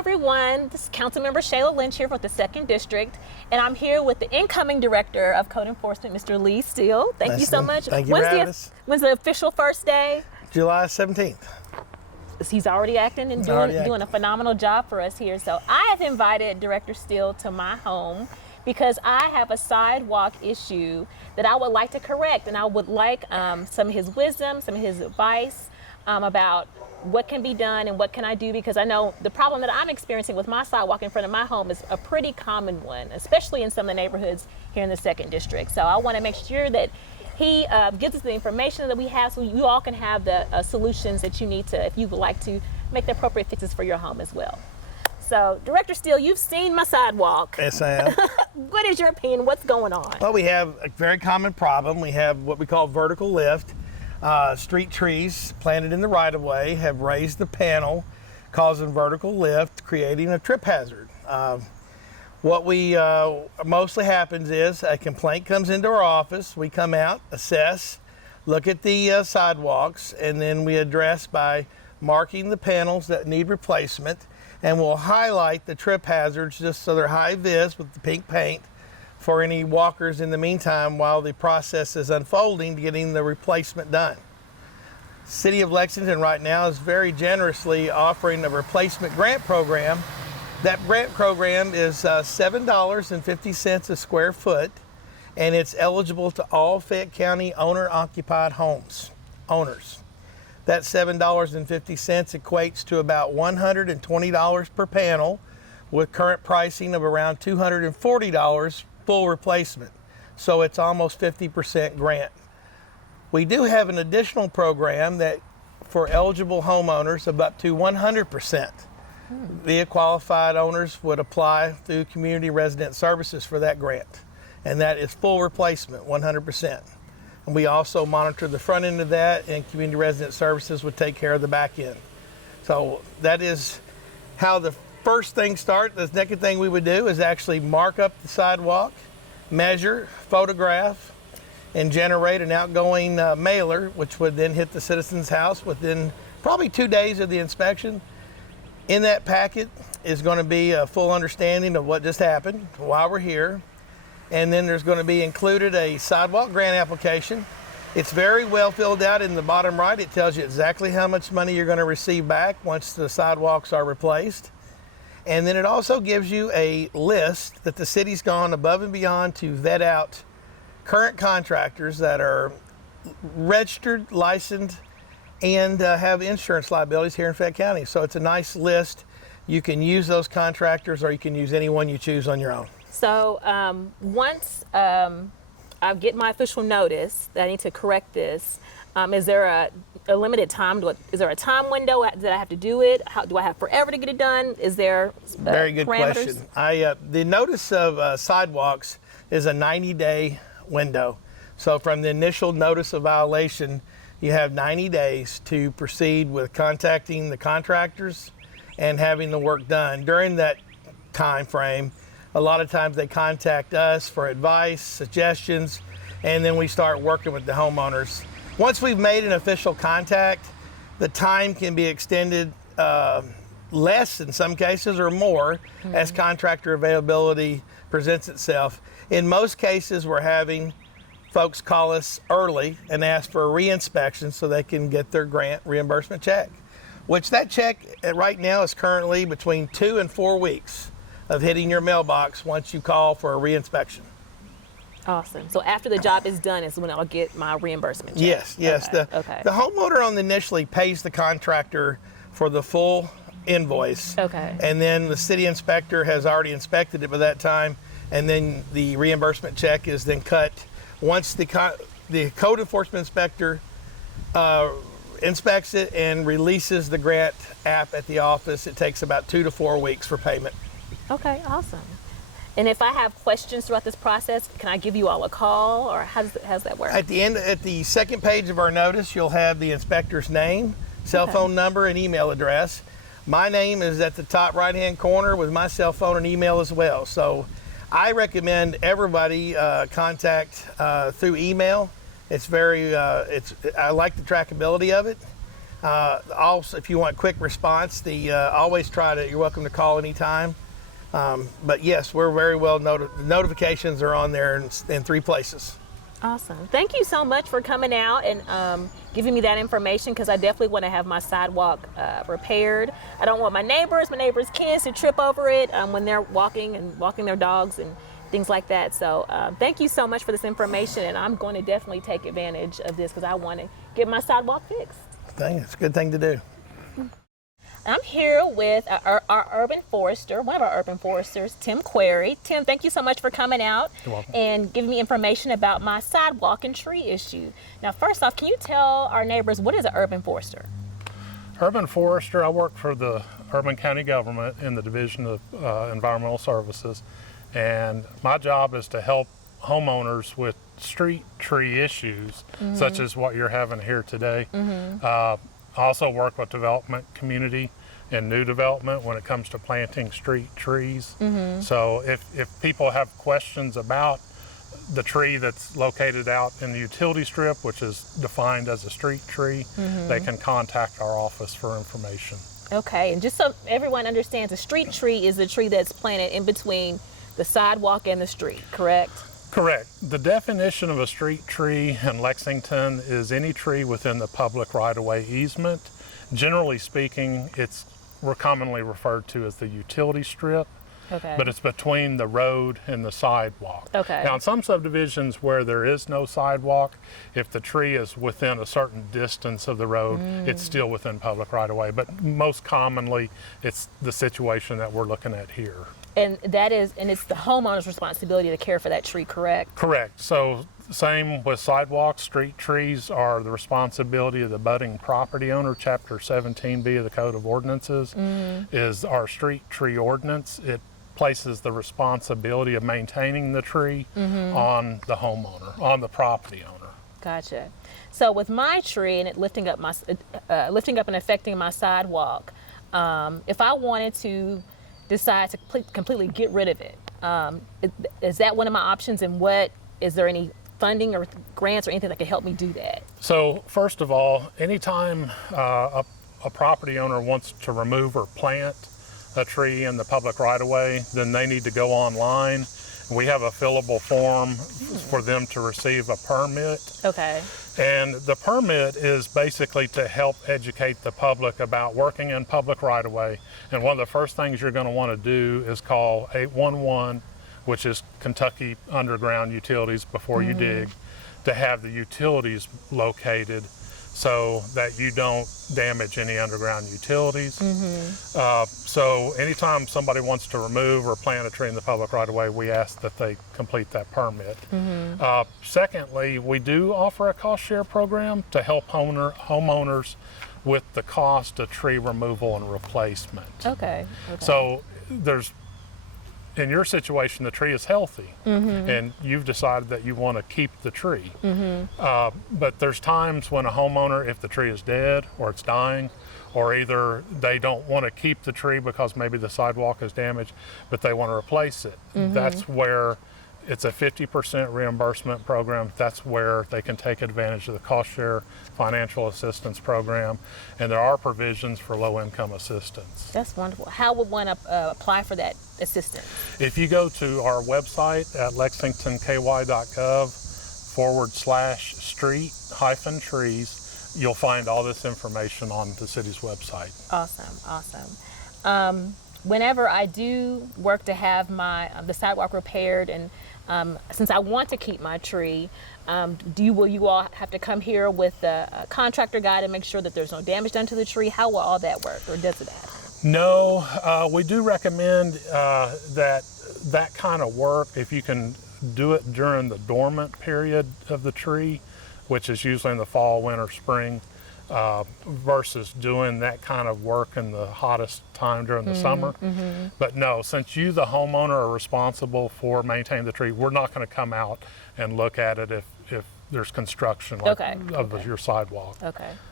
everyone. This is Councilmember Shayla Lynch here for the 2nd District, and I'm here with the incoming Director of Code Enforcement, Mr. Lee Steele. Thank you so much. Thank you for having us. When's the official first day? July 17th. He's already acting and doing a phenomenal job for us here. So I have invited Director Steele to my home because I have a sidewalk issue that I would like to correct, and I would like some of his wisdom, some of his advice about what can be done and what can I do, because I know the problem that I'm experiencing with my sidewalk in front of my home is a pretty common one, especially in some of the neighborhoods here in the 2nd District. So I want to make sure that he gives us the information that we have so you all can have the solutions that you need to, if you would like to make the appropriate fixes for your home as well. So, Director Steele, you've seen my sidewalk. Yes, I have. What is your opinion? What's going on? Well, we have a very common problem. We have what we call vertical lift. Street trees planted in the right-of-way have raised the panel, causing vertical lift, creating a trip hazard. What we mostly happens is a complaint comes into our office. We come out, assess, look at the sidewalks, and then we address by marking the panels that need replacement, and we'll highlight the trip hazards just so they're high-vis with the pink paint for any walkers in the meantime while the process is unfolding to getting the replacement done. City of Lexington right now is very generously offering a replacement grant program. That grant program is $7.50 a square foot, and it's eligible to all Fayette County owner-occupied homes, owners. That $7.50 equates to about $120 per panel, with current pricing of around $240 full replacement. So it's almost 50% grant. We do have an additional program that for eligible homeowners of up to 100%. VIA qualified owners would apply through Community Resident Services for that grant. And that is full replacement, 100%. And we also monitor the front end of that, and Community Resident Services would take care of the back end. So that is how the first thing starts. The second thing we would do is actually mark up the sidewalk, measure, photograph, and generate an outgoing mailer, which would then hit the citizen's house within probably 2 days of the inspection. In that packet is going to be a full understanding of what just happened, why we're here, and then there's going to be included a sidewalk grant application. It's very well filled out. In the bottom right, it tells you exactly how much money you're going to receive back once the sidewalks are replaced. And then it also gives you a list that the city's gone above and beyond to vet out current contractors that are registered, licensed, and have insurance liabilities here in Fayette County. So it's a nice list. You can use those contractors, or you can use anyone you choose on your own. So once I get my official notice that I need to correct this, is there a limited time? Is there a time window that I have to do it? Do I have forever to get it done? Is there Very good parameters? question. The notice of sidewalks is a 90-day window. So from the initial notice of violation, you have 90 days to proceed with contacting the contractors and having the work done. During that time frame, a lot of times they contact us for advice, suggestions, and then we start working with the homeowners. Once we've made an official contact, the time can be extended less in some cases or more as contractor availability presents itself. In most cases, we're having folks call us early and ask for a re-inspection so they can get their grant reimbursement check, which that check right now is currently between 2 and 4 weeks of hitting your mailbox once you call for a re-inspection. Awesome. So after the job is done is when I'll get my reimbursement check? Yes. Okay. The homeowner on the initially pays the contractor for the full invoice. Okay. And then the city inspector has already inspected it by that time, and then the reimbursement check is then cut. Once the code enforcement inspector inspects it and releases the grant app at the office, it takes about 2 to 4 weeks for payment. Okay, awesome. And if I have questions throughout this process, can I give you all a call, or how does that work? At the second page of our notice, you'll have the inspector's name, cell phone number, and email address. My name is at the top right-hand corner with my cell phone and email as well. So I recommend everybody contact through email. It's I like the trackability of it. Also, if you want quick response, you're welcome to call anytime. But yes, we're very well notifications are on there in 3 places. Awesome. Thank you so much for coming out and giving me that information, because I definitely want to have my sidewalk repaired. I don't want my neighbors' kids to trip over it when they're walking their dogs and things like that. So thank you so much for this information, and I'm going to definitely take advantage of this because I want to get my sidewalk fixed. It's a good thing to do. I'm here with our urban forester, one of our urban foresters, Tim Query. Tim, thank you so much for coming out and giving me information about my sidewalk and tree issue. Now, first off, can you tell our neighbors, what is an urban forester? Urban forester, I work for the Urban County government in the Division of Environmental Services, and my job is to help homeowners with street tree issues, such as what you're having here today. I also work with development community and new development when it comes to planting street trees. So if people have questions about the tree that's located out in the utility strip, which is defined as a street tree, they can contact our office for information. Okay, and just so everyone understands, a street tree is a tree that's planted in between the sidewalk and the street, correct? Correct. The definition of a street tree in Lexington is any tree within the public right-of-way easement. Generally speaking, we're commonly referred to as the utility strip, but it's between the road and the sidewalk. Now, in some subdivisions where there is no sidewalk, if the tree is within a certain distance of the road, it's still within public right-of-way. But most commonly, it's the situation that we're looking at here. And it's the homeowner's responsibility to care for that tree, correct? Correct. So same with sidewalks. Street trees are the responsibility of the budding property owner. Chapter 17B of the Code of Ordinances is our street tree ordinance. It places the responsibility of maintaining the tree on the homeowner, on the property owner. Gotcha. So with my tree and it lifting up and affecting my sidewalk, if I wanted to decide to completely get rid of it, is that one of my options? And is there any funding or grants or anything that can help me do that? So first of all, anytime a property owner wants to remove or plant a tree in the public right-of-way, then they need to go online. We have a fillable form for them to receive a permit. Okay. And the permit is basically to help educate the public about working in public right-of-way. And one of the first things you're going to want to do is call 811, which is Kentucky Underground Utilities before you dig, to have the utilities located so that you don't damage any underground utilities. So anytime somebody wants to remove or plant a tree in the public right-of-way, we ask that they complete that permit. Secondly, we do offer a cost share program to help homeowners with the cost of tree removal and replacement. Okay. So in your situation, the tree is healthy, and you've decided that you want to keep the tree. But there's times when a homeowner, if the tree is dead or it's dying, or either they don't want to keep the tree because maybe the sidewalk is damaged, but they want to replace it. That's where it's a 50% reimbursement program. That's where they can take advantage of the cost share financial assistance program. And there are provisions for low-income assistance. That's wonderful. How would one apply for that assistance? If you go to our website at lexingtonky.gov/street-trees, you'll find all this information on the city's website. Awesome. Whenever I do work to have the sidewalk repaired, and since I want to keep my tree, will you all have to come here with a contractor guy to make sure that there's no damage done to the tree? How will all that work, or does it happen? No, we do recommend that kind of work, if you can do it during the dormant period of the tree, which is usually in the fall, winter, spring, versus doing that kind of work in the hottest time during the summer. But no, since you, the homeowner, are responsible for maintaining the tree, we're not going to come out and look at it if there's construction of your sidewalk.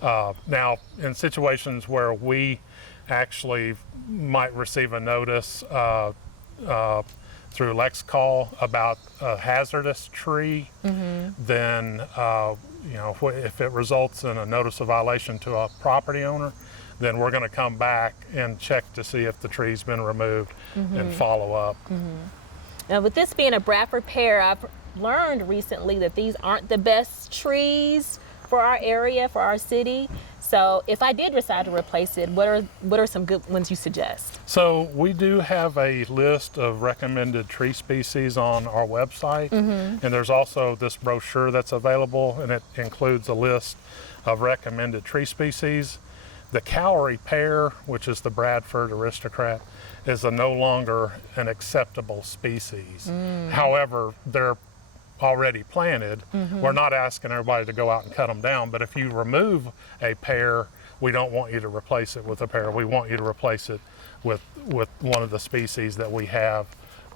Now, in situations where we actually might receive a notice through Lex Call about a hazardous tree, then you know, if it results in a notice of violation to a property owner, then we're going to come back and check to see if the tree's been removed and follow up. Now, with this being a Bradford pear, I've learned recently that these aren't the best trees for our area, for our city. So if I did decide to replace it, what are some good ones you suggest? So we do have a list of recommended tree species on our website, and there's also this brochure that's available, and it includes a list of recommended tree species. The Cowrie pear, which is the Bradford aristocrat, is no longer an acceptable species. However, they're already planted. We're not asking everybody to go out and cut them down, but if you remove a pear, we don't want you to replace it with a pear. We want you to replace it with one of the species that we have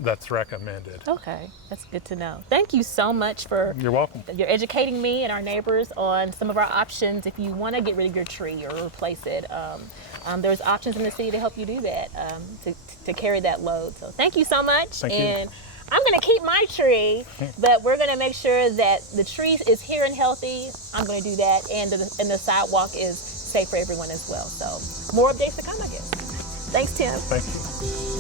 that's recommended. Okay, that's good to know. Thank you so much for You're welcome. You're educating me and our neighbors on some of our options if you want to get rid of your tree or replace it. There's options in the city to help you do that, to carry that load. So thank you so much. Thank you. I'm going to keep my tree, but we're going to make sure that the tree is here and healthy. I'm going to do that, and the sidewalk is safe for everyone as well. So more updates to come, I guess. Thanks, Tim. Thank you.